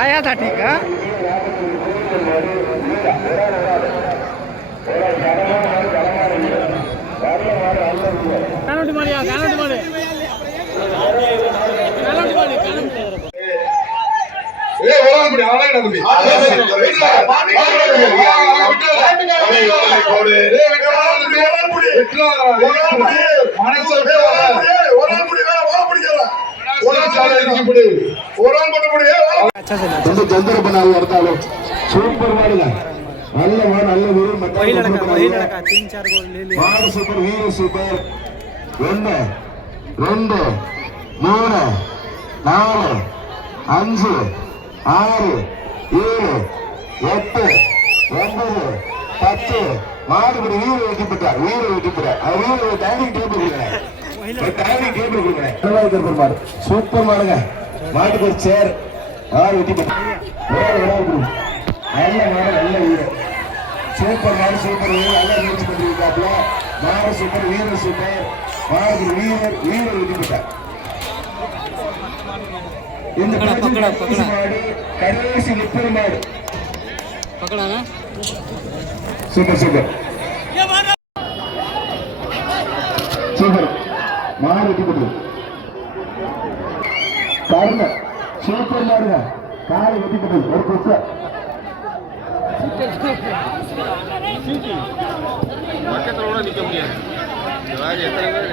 आया था ठीक है सूपर वही लड़का 3-4 गोल ले लिया सूपर वीर सूपर 1 2 3 4 5 6 7 8 9 10 மாடுபடி வீர வெட்டிப்பட்டார் வீர டைனிங் டேபிள் கொடுக்குறேன் சூப்பர் மாடுங்க மாட்டுக்கு ஒரு சேர் வெட்டிப்பட்டார் நல்ல வீர சூப்பர் மாடு சூப்பர் வீரர் நல்லா முயற்சி பண்ணிருக்காப்ல மாடு சூப்பர் வீரர் சூப்பர் மாடு வீரர் வெட்டிப்பட்டார் இந்த மாடு கடைசி 30 மாடு சூப்பர் மாடு வெட்டிப்பட்டு கர்ண சூப்பர் மாடுங்க காலை வெட்டிப்பட்டு ஒரு குக்கர் பக்கத்தோட நிக்க முடியாது எத்தனை பேர்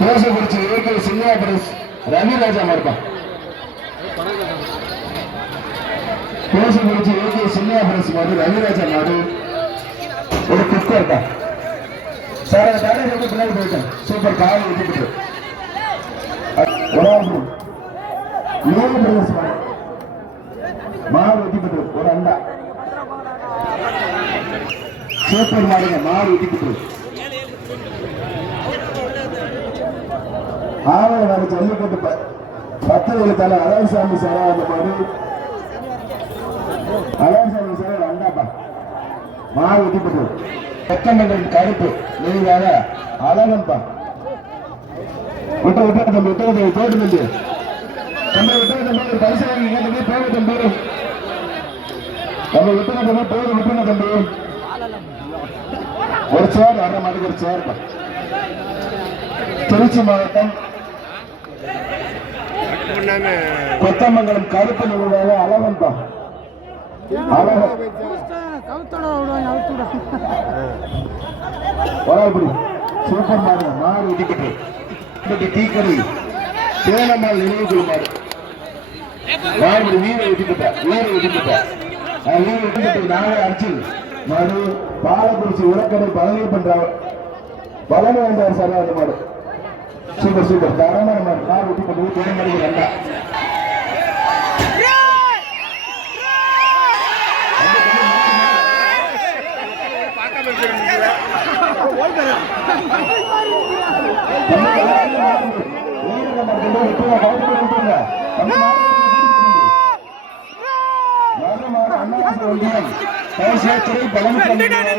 15 பேர் சின்னாபுரஸ் ரவிராஜா மார்ப்பான் சின்னாபுரஸ் மாடு ரவிராஜா மாடு ஒரு குக்கர் தான் சார் அந்த கடை ரொம்ப பின்னாடி போயிட்டேன் சூப்பர் காலை விட்டுட்டு மாடு வெட்டிப்பட்டு ஒரு அண்டா சூப்பர் மாடுங்க மாடு வெட்டிப்பட்டு ஆவண வர ஜல்லிக்கட்டு 10 தலை அழகசாமி சாரா அந்த மாடு அழகசாமி சாரா அண்டாப்பா மாடு வெட்டிப்பட்டு பக்கமங்கல் கருப்பு நெய்வாக அழகன்பா விட்டு தம்பி போட்டு தம்பி பரிசு வாங்கிங்க தம்பி போக தம்பி நம்ம விட்டுங்க தம்பி ஒரு சேர் வர மாட்டுக்கு ஒரு சேர் திருச்சி மாவட்டம் கொத்தமங்கலம் கருப்பு நெய்வாக அழகன்பா சூப்பர் மாடு மாடு வெட்டிப்பட்டு டீக்கடி தேனம்மாள் நினைவுக்குழு மாடு வீர வெட்டிப்பட்ட நாக அர்ஜுன் மாடு பாலக்குறிச்சி உலக்கடை பழனி பண்றாங்க பழனி வந்தார் சார் அந்த மாடு சூப்பர் தரமான மாடு வெட்டிப்பட்டு தேனம்மாளுக்கு ரெண்டா பழனி